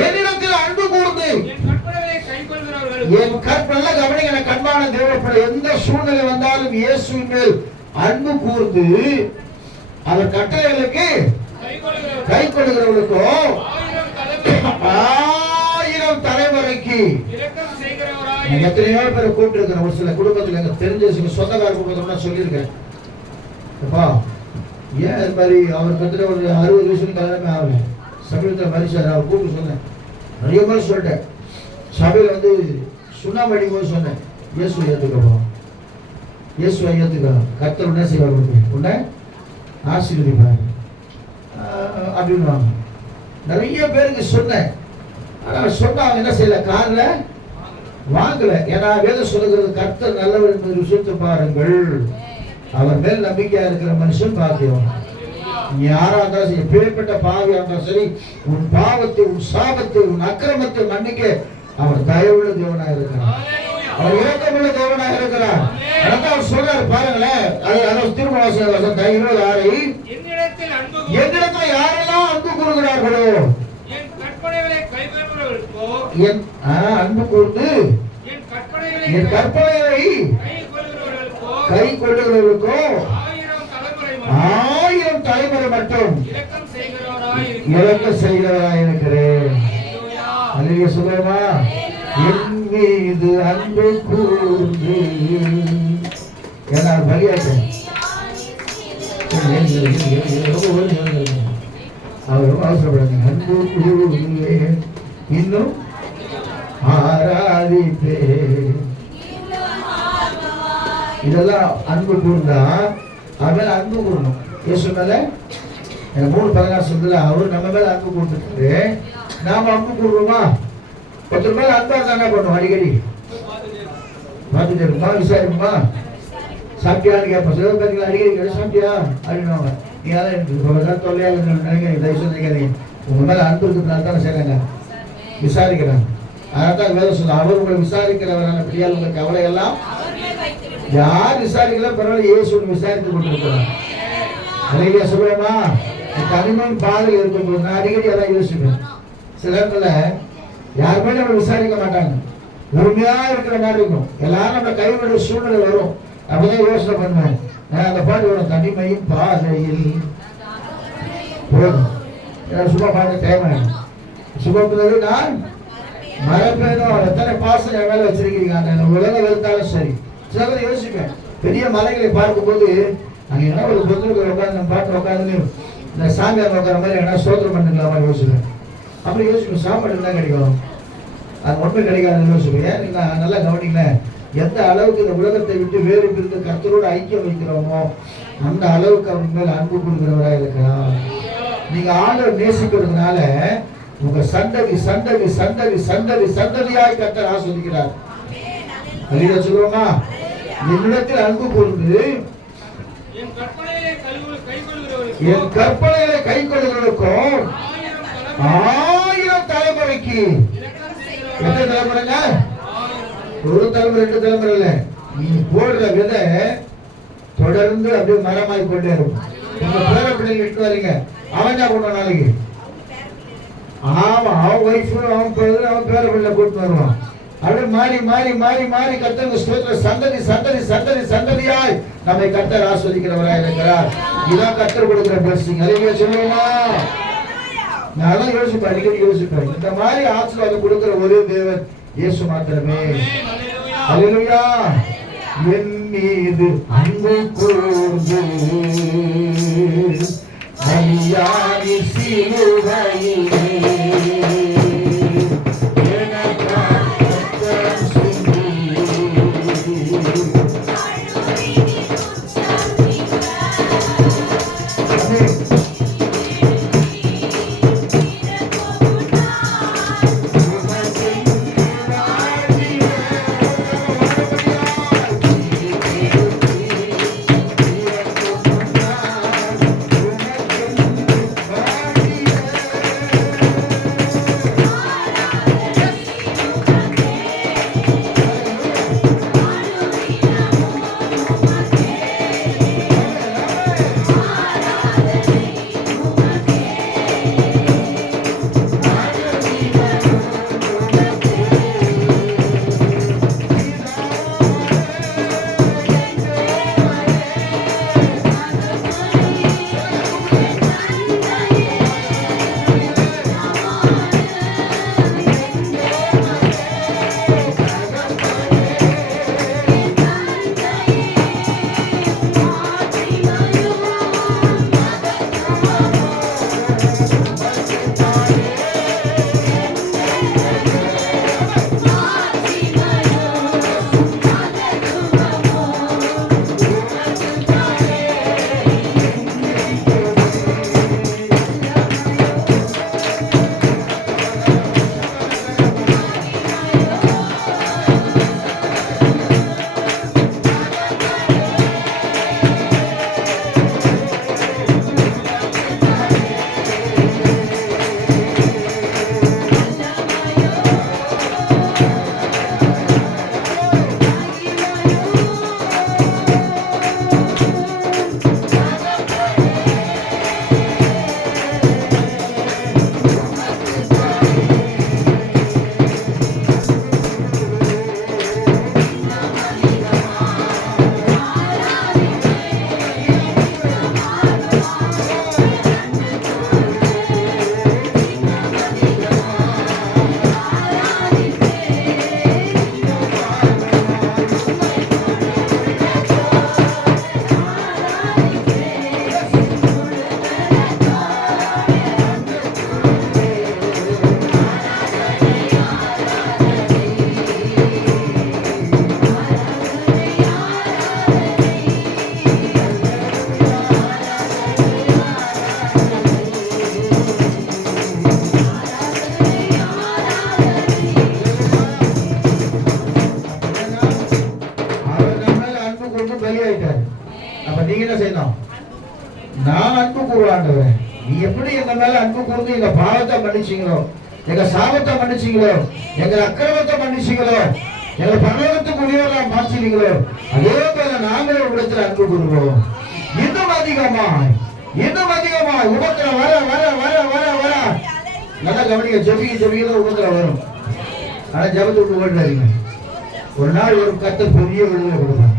என்னிடத்தில் அன்பு கூர்ந்து என் கற்பனை கவனிக்கிற கண்பான தேவப்பட எந்த சூழ்நிலை வந்தாலும் இயேசுவின் மேல் அன்பு கூர்ந்து அவர் கட்டளைகளுக்கு கை கொள்ளுகிறவர்களுக்கும் 1000 தலைமுறைக்கு எத்தனையோ பேரை கூப்பிட்டு இருக்கிற ஒரு சில குடும்பத்தில் எனக்கு தெரிஞ்ச சொந்தக்கார குடும்பத்தோட சொல்லியிருக்கேன். ஏன் இது மாதிரி அவர் கத்துற ஒரு 60 வயசுக்கு கல்யாணமே ஆகல. சமீபத்தில் மனுஷன் அவர் கூப்பிட்டு சொன்னேன். நிறைய பேர் சொல்லிட்டேன். சபையில் வந்து சுண்ணாம்பு அடிக்கும் போது சொன்னேன், இயேசுவை ஏற்றுக்கிறோம், இயேசுவை ஏற்றுக்கிறோம், கர்த்தர் உடனே செய்வார், உடனே ஆசீர்வதிப்பார் அப்படின்வாங்க. நிறைய பேருக்கு சொன்னேன். ஆனால் சொன்ன அவங்க என்ன செய்யல, காரில் வாங்கல. ஏன்னா வேதம் சொல்லுகிறது கர்த்தர் நல்லவர் என்பதை ருசித்து பாருங்கள், அவர் மேல் நம்பிக்கையா இருக்கிற மனுஷன் பாக்கியம். நீ யாரா இருந்தாலும் சரி, எப்பேற்பட்ட பாவியா இருந்தாலும் சரி, உன் பாவத்தை உன் சாபத்தை உன் அக்கிரமத்தை மன்னிக்க அவர் தயவுள்ள தேவனாக இருக்கிறார். அவர் இரக்கமுள்ள தேவனாக இருக்கிறார். அதான் அவர் சொல்றாரு பாருங்களேன். அது திருமண 26 என்னிடத்தில் யாரெல்லாம் அன்பு கூறுகிறார்களோ என் கற்பனைகளை அன்பு கூர்ந்து என் கற்பனைகளை கை கொள்ளுகிறவர்களுக்கும் 1000 தலைமுறை மட்டும் இரக்கம் செய்கிறவராய் இருக்கிறேன். அல்லேலூயா சொல்லுமா? என் மீது அன்பு கூர்ந்து என்னால் பலியாட்டேன். அவர் அவசரப்படாதீங்க. அன்பு கூறுவேன் இன்னும் ஆராதிப்பேன். இதெல்லாம் அன்பு கூர்ந்தா அவன் அன்பு கூறணும். இயேசு மேல 3:16 சொல்லுது, அவர் நம்ம மேல அன்பு கூர்ந்துட்டு நாம அன்பு கூறுவோமா? ஒருத்தர் மேல அன்பா இருந்தா என்ன பண்ணுவோம்? அடிக்கடி பார்த்துட்டு இருக்குமா, விசாரிக்குமா, சாப்பிட்டியான்னு கேட்போம். சில பேருக்கு அடிக்கடி கேட்டு சாப்பிட்டியா அப்படின்னுவாங்க. நீ அதான் தொல்லையாக நினைக்கிறீங்க. தயவு செஞ்சு நினைக்கிறீங்க. உங்க மேல அன்பு இருக்கிறதுனால தான் செய்யறாங்க, விசாரிக்கிறாங்க. அதான் வேலை சொல்ல, அவர் உங்களை விசாரிக்கிறவரான பிரியால் உங்க கவலை எல்லாம் யார் விசாரிக்கல பரவாயில்ல, இயேசு விசாரித்து கொண்டிருக்கிறார். அல்லேலூயா சொல்லுவோமா? தனிமையின் பாதையில் இருக்கும்போது நான் அடிக்கடி அதான் யோசிப்பேன். சில இடத்துல யாருமே நம்ம விசாரிக்க மாட்டாங்க, உண்மையா இருக்கிற மாதிரி இருக்கும். எல்லாரும் நம்ம கைவிட சூழ்நிலை வரும். அப்பதான் யோசனை பண்ணுவேன். நான் அந்த பாட்டு வரும், தனிமையின் பாதையில் போதும். சும்மா பாட்டு தேவை சுபப்பிள்ளை நான் மரப்பேனும் எத்தனை பாசம் என் மேல வச்சிருக்கீங்க. அந்த உலகம் வெறுத்தாலும் சரி. சில பேர் யோசிப்பேன், பெரிய மலைகளை பார்க்கும்போது அங்கே என்ன ஒரு பொருளுக்கு உட்காந்து நம்ம பாட்டு உட்காந்து இந்த சாமியார் உட்கார மாதிரி என்ன சோதனை பண்ணிக்கலாமா யோசிப்பேன். அப்படி யோசிப்பேன், சாப்பாடு என்ன கிடைக்கும், அது ஒன்றும் கிடைக்காதுன்னு யோசிப்பேன். ஏன் நீங்கள் நல்லா கவனிக்கல, எந்த அளவுக்கு இந்த உலகத்தை விட்டு வேறு பிரிந்து கர்த்தரோடு ஐக்கியம் வைக்கிறோமோ அந்த அளவுக்கு அவங்க மேல் அன்பு கொடுக்கிறவராக இருக்கலாம். நீங்க ஆண்டவர் நேசிக்கிறதுனால உங்க சந்ததி சந்ததி சந்ததி சந்ததி சந்ததியாய் கர்த்தர் ஆஸ்வதிக்கிறார். அல்லேலூயா சொல்லுவோமா? என்னிடத்தில் அன்பு கூர்ந்து என் கற்பனைகளை கை கொள்ளுகிறவர்களுக்கும் 1000 தலைமுறைக்கு. எத்தனை தலைமுறைங்க? ஒரு தலைமுறை 2 தலைமுறை இல்ல. நீ போடுற விதை தொடர்ந்து அப்படியே மரமாய் கொண்டே இருக்கும். உங்க பேர பிள்ளைங்க இட்டு வரீங்க, அவன் என்ன பண்ணுவான் நாளைக்கு? ஆமா, அவன் ஒய்ஃபு அவன் பேர பிள்ளை கூட்டு வருவான். அப்படியே மாறி மாறி மாறி மாறி கர்த்தருக்கு ஸ்தோத்திரம். சந்ததி சந்ததி சந்ததி சந்ததியாய் நம்மை கர்த்தர் ஆஸ்வதிக்கிறவராய் இருக்கிறார். இதான் கர்த்தர் கொடுக்கிற பிளஸிங். அல்லேலூயா சொல்லுவோமா? நான் யோசிப்பேன், அடிக்கடி யோசிப்பேன், இந்த மாதிரி ஆசீர்வாதம் கொடுக்கிற ஒரே தேவன் இயேசு மாத்திரமே. அல்லேலூயா. என் மீது அன்பு கூர்ந்து மரியாதை சிலுவையிலே அன்பு கூறுவாண்டவரே. நீ எப்படி எங்க மேல அன்பு கூர்ந்து எங்க பாவத்தை மன்னிச்சீங்களோ, எங்க சாபத்தை மன்னிச்சீங்களோ, எங்க அக்கிரமத்தை மன்னிச்சீங்களோ, எங்க பரலோகத்துக்கு உரியவர்களா மாற்றினீங்களோ, அதே போல நாங்களும் உங்களிடத்தில் அன்பு கூறுவோம். இன்னும் அதிகமாய் உபத்திரம் வர வர வர வர வர நல்லா கவனிக்க. ஜெபிக்க உபத்திரம் வரும். ஆனா ஜெபத்தை விட்டு ஓடினாதீங்க. ஒரு நாள் ஒரு கர்த்தர் பெரிய விடுதலை கொடுப்பார்.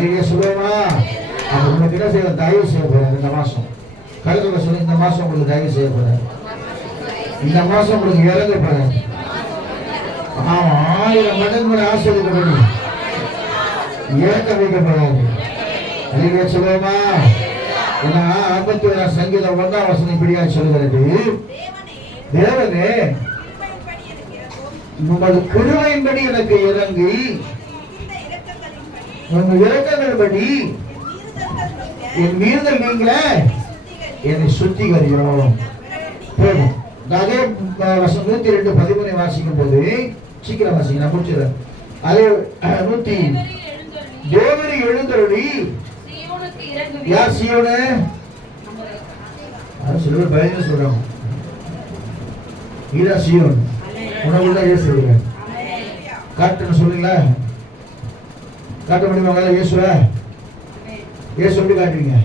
நீங்க சொல்லுவோமா, அது உங்களுக்கு என்ன செய்ய தயவு செய்ய போறாரு. இந்த மாசம் கழுத்துல சொல்லி, இந்த மாசம் உங்களுக்கு தயவு செய்ய போறாரு. இந்த மாசம் உங்களுக்கு இறங்க போறாரு. ஆமா, 1000 மடங்கு ஆசிரியப்படி இறக்க வைக்க போறாரு. நீங்க சொல்லுவோமா, 51 சங்கீதம் 1ஆம் வசனம் இப்படியா சொல்கிறது, தேவனே உமது கிருபையின்படி எனக்கு இறங்கி உங்க இரக்கங்களின்படி என் மீறுதல் நீங்களே என்னை சுத்திகரிக்கிறோம். போதும். அதே வசனம் 102:13 வாசிக்கும் போது, சீக்கிரம் வாசிங்க, நான் முடிச்சிடுறேன். அதே 100 தேவனை எழுந்தருளி யார் சீயோனு? சில பேர் பயந்து சொல்றாங்க, இதான் சீயோன், உணவுதான் இயேசு. காட்டுன்னு சொல்லுங்களா? காட்ட முடியுமா? இயேசுவ இயேசு எப்படி காட்டுவீங்க?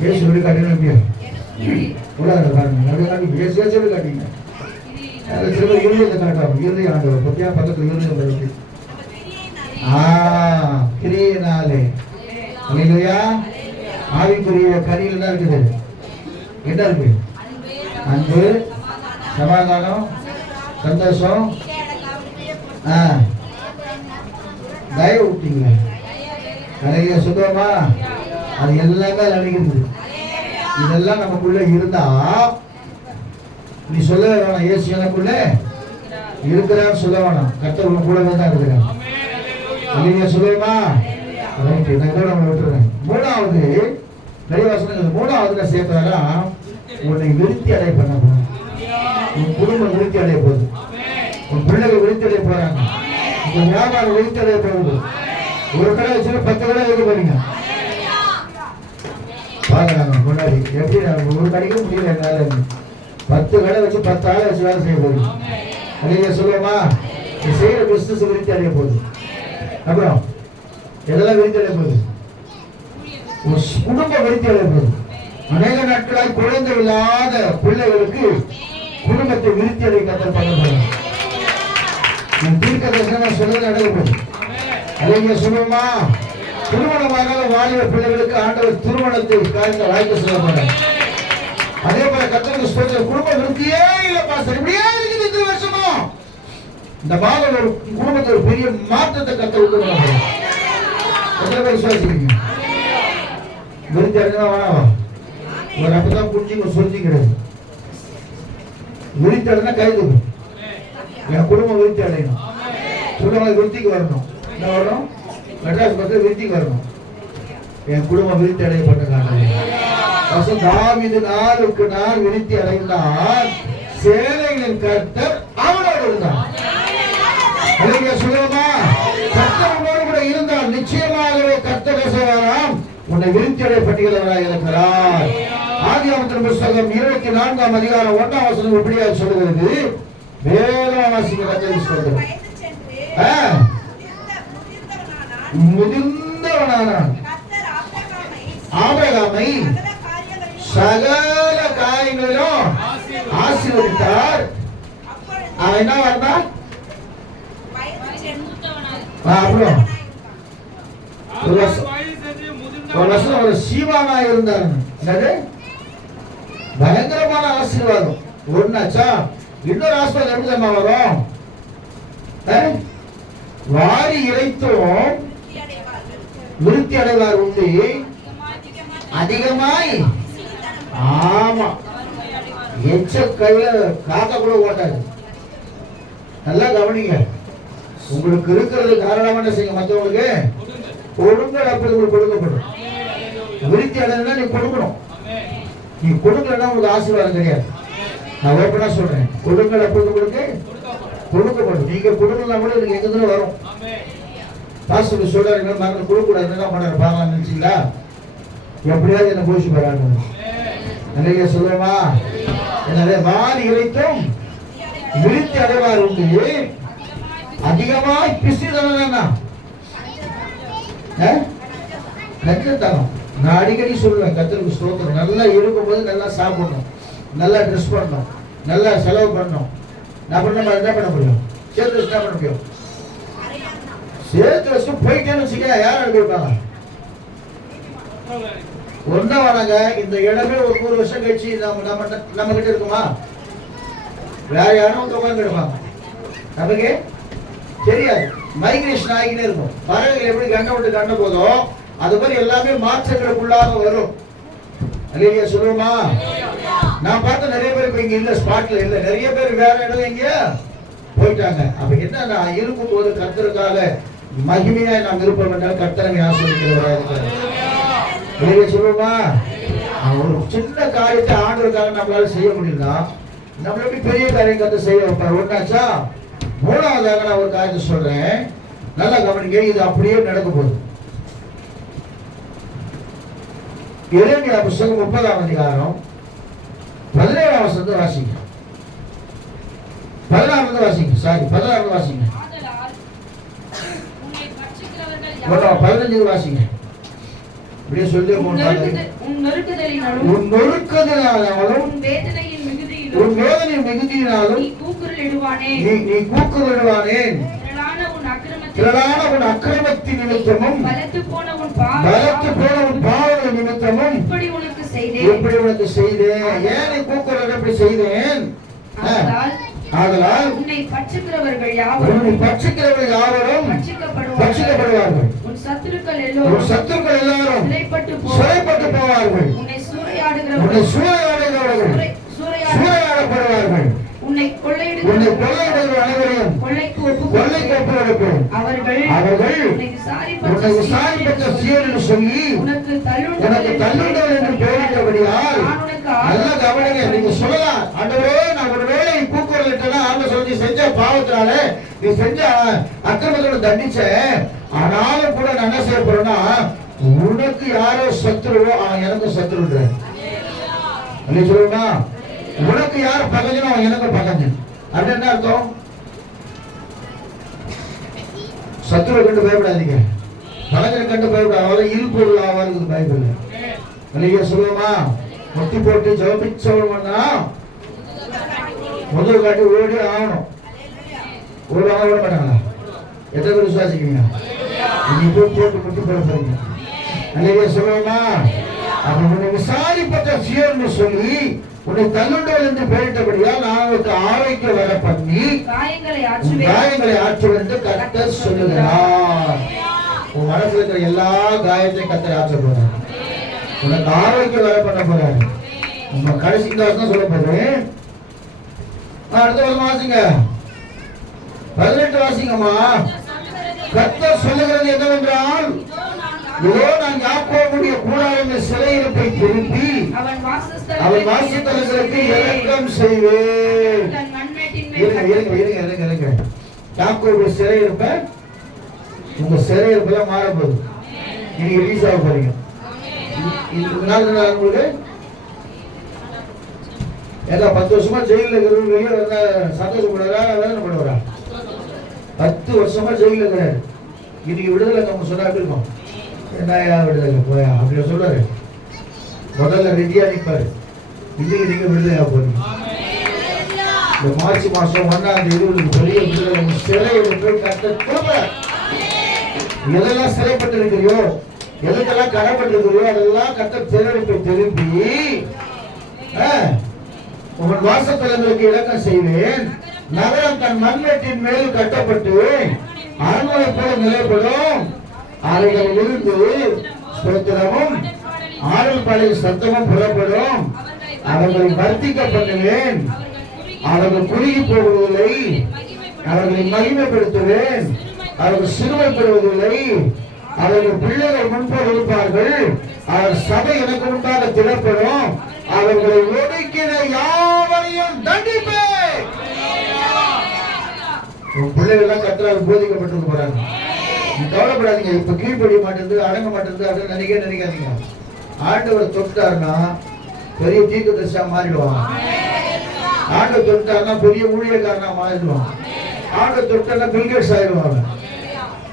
இயேசு எப்படி காட்டுவீங்க? உலகத்தை காட்டுங்க. அப்படியே காட்டுவீங்க. இயேசு எப்படி காட்டுவீங்க? சில பேர் இருதயத்தை காட்டுவாங்க. இருதய ஆண்டவர் பத்தியா பக்கத்துல இருதயம் இருக்கு. கிரியனாலே இல்லையா? ஆவிக்குரிய கனியில் தான் இருக்குது. என்ன இருக்கு? அன்பு, சமாதானம், சந்தோஷம், தயவு விட்டீங்களா? நிறைய சொல்லுவோமா? அது எல்லாமே நினைக்கிறது. இதெல்லாம் நமக்குள்ள இருந்தா நீ சொல்ல வேணாம், இயேசு எனக்குள்ள இருக்கிறான்னு சொல்ல வேணாம். கர்த்தர் உன் கூடவே தான் இருக்கிறார். இல்லையா? சொல்லுவோமா? ரைட்டு, நான் கூட நம்ம விட்டுறேன். மூணாவது நிறைய வசனங்கள். மூணாவது நான் சேர்த்தா உன்னை விருத்தி அடைய பண்ண போறேன். உன் குடும்பம் விருத்தி அடைய போகுது. உன் பிள்ளைகள் விருத்தி அடைய போறாங்க. உன் வியாபாரம் விருத்தி அடைய போகுது. ஒரு கடை வச்சு 10 கடை வைக்க போறீங்க. பாக்குறாங்க முன்னாடி எப்படி ஒரு கடைக்கும் முடியல. என்னால 10 கடை வச்சு 10 ஆளை வச்சு வேலை செய்ய போகுது. நீங்க சொல்லுவோமா? செய்யற பிசினஸ் விருத்தி அடைய போகுது. அப்புறம் எதெல்லாம் விருத்தி அடைய போகுது? குடும்ப விருத்தி அடைய போகுது. அநேக நாட்களாய் குழந்தை இல்லாத பிள்ளைகளுக்கு குடும்பத்தை விருத்தி அடைய கத்தர் பண்ண போறாங்க. தீர்க்க தரிசனமா சொல்றது நடக்க போகுது. அதை சொல்லுவோமா? திருமணமாக வாலிப பிள்ளைகளுக்கு ஆண்டவர் திருமணத்தை காய்ந்த வாய்ப்பு சொல்ல போறாங்க. அதே போல கத்தருக்கு சொல்ற குடும்ப விருத்தியே இல்லப்பா, இப்படியே இருக்குது. இத்தனை வருஷமா இந்த மாதம் ஒரு குடும்பத்தை ஒரு பெரிய மாற்றத்தை கத்தருக்கு எத்தனை பேர் விசுவாசிக்கிறீங்க? விருத்தி அடைஞ்சா வேணாவா? ஒரு அப்பதான் புரிஞ்சுங்க, சொல்லிக்கிறது. விருத்தி அடைஞ்சா கைதுக்கும். என் குடும்பம் விருத்தி அடையணும். சொல்லுவாங்க விருத்திக்கு வரணும். என்ன வரணும்? மெட்ராஸ் பஸ்ல விருத்திக்கு வரணும். என் குடும்பம் விருத்தி அடையப்பட்டதாங்க. தாவீது நாளுக்கு நாள் விருத்தி அடைந்தார். சேனைகளின் கர்த்தர் அவனோடு இருந்தார். சொல்லுவோமா? கர்த்தர் உன்னோடு கூட இருந்தால் நிச்சயமாகவே கர்த்தர் செய்வாராம். உன்னை விருத்தி அடையப்பட்டுகிறவராக இருக்கிறார். ஆதியாகமத்தின் புத்தகம் 24ஆம் அதிகாரம் 1ஆம் வசனம் இப்படியாக சொல்லுகிறது. முதிர்ந்தவனானான். ஆபிரகாமை சகல காரியங்களிலும் ஆசீர்வதித்தார். அவன் என்ன வந்தான்? அப்புறம் ஒரு சீமானா இருந்தார். பயங்கரமான ஆசீர்வாதம் ஒன்னாச்சா. இன்னொரு ஆசீர்வாதம் எப்படி தான் வரும்? வாரி இறைத்தும் விருத்தி அடைவார் உண்டு. அதிகமாய் ஆமா, எச்ச கையில காக்க கூட ஓட்டாது. நல்லா கவனிங்க. உங்களுக்கு இருக்கிறது காரணமா என்ன செய்யுங்க? மற்றவங்களுக்கு கொடுங்கள், அப்படி உங்களுக்கு கொடுக்கப்படும். விருத்தி அடைந்தா நீ கொடுக்கணும். நீ கொடுக்கலன்னா உங்களுக்கு ஆசீர்வாதம் கிடையாது. நான் ஓப்பனா சொல்றேன், கொடுங்கள் அப்படி உங்களுக்கு கொடுக்கப்படும். நீங்க கொடுக்கலாம் கூட எனக்கு எங்க வரும். பாஸ்டர் சொல்றாரு மகன் கொடுக்க கூடாது. என்ன பண்ணாரு பாக்கலாம் நினைச்சீங்களா? எப்படியாவது என்ன போஷி போறாங்க நிறைய சொல்லுமா. எனவே வாரி இறைத்தும் விருத்தி அடைவார் உண்டு, அதிகமாய் பிசிதனா கற்றுத்தனம். நான் அடிக்கடி சொல்லுவேன், கர்த்தருக்கு ஸ்தோத்திரம். நல்லா இருக்கும்போது நல்லா சாப்பிடணும், நல்லா ட்ரெஸ் பண்ணணும், நல்லா செலவு பண்ணணும். நான் பண்ண என்ன பண்ண முடியும்? சேர்த்து வச்சு என்ன பண்ண முடியும்? சேர்த்து வச்சு போயிட்டேன்னு வச்சுக்க, யார் அனுப்பியிருப்பாங்க? ஒன்றும் வராங்க. இந்த இடமே ஒரு 100 வருஷம் கழிச்சு நம்ம கிட்ட இருக்குமா? வேற யாரும் உட்காந்து எடுப்பாங்க, நமக்கு தெரியாது. மைக்ரேஷன் ஆகினே இருக்கும். பறவைகள் எப்படி கண்ணை விட்டு கண்ண போதும், அது மாதிரி எல்லாமே மாற்றங்களுக்குள்ளாக வரும். அல்லேலூயா சொல்லுமா. நான் பார்த்த நிறைய பேர் இப்ப இங்க இல்ல, ஸ்பாட்ல இல்ல. நிறைய பேர் வேற இடம் எங்க போயிட்டாங்க. அப்ப என்ன, நான் இருக்கும் போது கர்த்தருக்காக மகிமையாய் நாம் இருப்போம் என்றால் கர்த்தரை ஆசீர்வதிக்கிறவராக இருக்கிறார். அல்லேலூயா சொல்லுமா. ஒரு சின்ன காரியத்தை ஆண்டவருக்காக நம்மளால செய்ய முடியும்னா நம்மள எப்படி பெரிய காரியம் கத்து செய்ய வைப்பார். ஒன்னாச்சா. மூணாவதாக நான் ஒரு காரியத்தை சொல்றேன், நல்லா கவனிங்க. இது அப்படியே நடக்க போகுது. எரேமியா புத்தகம் 30ஆம் அதிகாரம் 17ஆம் வசனத்தை வாசிங்க. 16 வாசிங்க. 16 வாசிங்க. 15 வாசிங்க. இப்படியே சொல்லி உன் நொறுக்குதலினாலும் உன் வேதனை மிகுதியினாலும் நீ கூக்குரலிடுவானேன். திரளான உன் அக்கிரமத்தின் நிமித்தமும் பலத்து போன உன் பாவங்கள் நிமித்தமும் இப்படி உனக்கு செய்தேன். ஏன் நீ கூக்குரல் எப்படி செய்தேன்? ஆதலால் உன்னை பட்சிக்கிறவர்கள் யாவரும் பட்சிக்கப்படுவார்கள். உன் சத்துருக்கள் எல்லாரும் சிறைப்பட்டு போவார்கள். உன்னை சூறையாடப்படுவார்கள். உன்னை கொள்ளையிடுகிற அனைவரையும் கொள்ளைக்கு ஒப்புக்கொடுப்பேன். அவர்கள் உன்னை விசாரிப்பட்ட சீயோன் என்று சொல்லி உனக்கு தள்ளுண்டவன் என்று பெயரிட்டபடியால். நல்ல கவனிங்க. நீங்க சொல்லலாம், ஆண்டவரே நான் ஒரு வேளை கூக்குரலிட்டேன்னா ஆண்டவர் சொல்லி செஞ்ச பாவத்தினால நீ செஞ்ச அக்கிரமத்தோட தண்டிச்ச, ஆனாலும் கூட நான் என்ன செய்ய போறேன்னா, உனக்கு யாரோ சத்துருவோ எனக்கு சத்துருன்ற சொல்லுமா. உனக்கு யார் பகஞ்சனோ எனக்கு பகஞ்சன். அப்படி என்ன அர்த்தம்? சத்துருவை கண்டு பயப்படாதீங்க, பகஞ்சனை கண்டு பயப்படாத. இருப்பொருள் ஆவாருக்குது பைபிள். இல்லையா சொல்லுவோமா. முட்டி போட்டு ஜெபிச்சவனா முதல் காட்டி ஓடி ஆகணும். ஓடுவாங்க, ஓட மாட்டாங்களா? எத்தனை பேர் விசுவாசிக்கிறீங்க? நீங்க போய் போட்டு முட்டி போட போறீங்க. இல்லையா சொல்லுவோமா. அப்ப உன்னை விசாரிப்பட்ட சீயோன் சொல்லி உன்னை தள்ளுண்டவள் என்று பெயரிட்டபடியால் நான் உனக்கு ஆரோக்கிய வர பண்ணி காயங்களை ஆற்றுவேன் என்று கர்த்தர் சொல்லுகிறார். உன் மனசுல இருக்கிற எல்லா காயத்தையும் கர்த்தர் ஆற்ற போறார். உனக்கு ஆரோக்கியம் வர பண்ண போறாரு. உங்க கடைசி தான் சொல்ல போறேன். அடுத்த வருஷம் வாசிங்க. 18 வாசிங்கம்மா. கர்த்தர் சொல்லுகிறது என்னவென்றால், இதோ நான் யாக்கோபுடைய கூடாரத்தின் சிறையிருப்பை திருப்பி அவன் வாசஸ்தலங்களுக்கு இரக்கம் செய்வேன். இருங்க. யாக்கோபுடைய சிறையிருப்பை உங்க சிறையிருப்பெல்லாம் மாறப்போகுது. நீங்க ரிலீஸ் ஆக போறீங்க. உங்களுக்கு ஏதா 10 வருஷமா ஜெயில இருக்கிறவங்க வெளியே வந்த சந்தோஷப்படுறா, வேதனை பண்ணுவாரா? 10 வருஷமா ஜெயில இருக்கிறாரு. இன்னைக்கு விடுதலை நம்ம சொன்னா எப்படி இருக்கும்? என்னையா விடுதலை போயா அப்படி சொல்றாரு. முதல்ல ரெடியா நிற்பாரு. இன்னைக்கு நீங்க விடுதலையா போறீங்க. இந்த மார்ச் மாசம் 1ஆம் தேதி பெரிய விடுதலை சிறையில் போய் கட்ட. எதெல்லாம் சிறைப்பட்டு இருக்கிறியோ, எதுக்கெல்லாம் கடப்பட்டிருக்கிறோ அதெல்லாம் கர்த்தர் சிறையிருப்பை திருப்பி உங்கள் வாசத்தலங்களுக்கு இரக்கம் செய்வேன். நகரம் தன் மண்வெட்டின் மேல் கட்டப்பட்டு அரண்மனை போல நிலைப்படும். அவைகளில் இருந்து ஸ்தோத்திரமும் ஆடல் பாடல் சத்தமும் புறப்படும். அவர்களை வர்த்திக்க பண்ணுவேன். அவர்கள் குறுகி போவதில்லை. அவர்களை மகிமைப்படுத்துவேன். அவர்கள் சிறுமைப்படுவதில்லை. அவர்கள் பிள்ளைகள் முன்போடு இருப்பார்கள். அவர் சபை எனக்கு முன்பாக திறப்படும். அவர்களை ஒடுக்கிற யாவரையும் தண்டிப்பேன். உன் பிள்ளைகள் எல்லாம் கர்த்தரால் போதிக்கப்பட்டிருக்க போறாங்க. கவலைப்படாதீங்க. இப்ப கீழ்ப்படிய மாட்டேங்குது, அடங்க மாட்டேங்குது அப்படின்னு நினைக்காதீங்க. ஆண்டவர் தொட்டார்னா பெரிய தீர்க்கதரிசியா மாறிடுவான். ஆண்டவர் தொட்டார்னா பெரிய ஊழியக்காரனா மாறிடுவான். ஆண்டவர் தொட்டார்னா பில்கேட்ஸ் ஆயிடுவாங்க.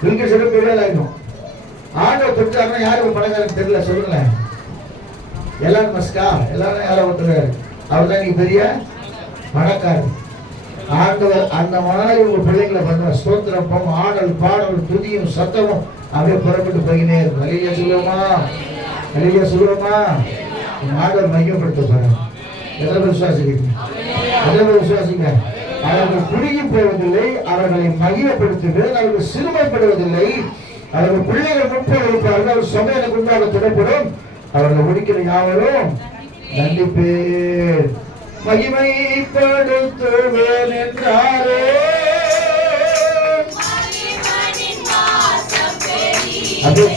பில்கேட்ஸ் பெரிய ஆயிடும். ஆண்டவர் தொட்டார்னா யாரும் பணக்காரன் தெரியல, சொல்லுங்களேன். எல்லாரும் மஸ்கா எல்லாரும் யாரோ ஒருத்தர் அவர் தான் நீங்க பெரிய பணக்காரர். ஆண்டவர் அந்த மாதிரி உங்க பிள்ளைங்களை பண்ணுவ ஸ்தோத்திரம், ஆடல் பாடல் துதியும் சத்தமும் அப்படியே புறப்பட்டு போயினே இருக்கும். அலையா சொல்லுவோமா, அலையா சொல்லுவோமா. ஆண்டவர் மையப்படுத்த போறாங்க. எவ்வளவு விசுவாசிக்கிறீங்க? எவ்வளவு விசுவாசிங்க? அவர்கள் குறுகி போவதில்லை, அவர்களை மையப்படுத்துகிறது, அவர்கள் சிறுமைப்படுவதில்லை. அவர்கள் பிள்ளைகள் முற்போடு இருப்பார்கள். அவர் சபையில உண்டாக தொடப்படும். அவர்கள் முடிக்கிற யாவரும் நன்றிப்பேர் மகிமைப்படுத்துவேன் என்றாரே. அப்படியே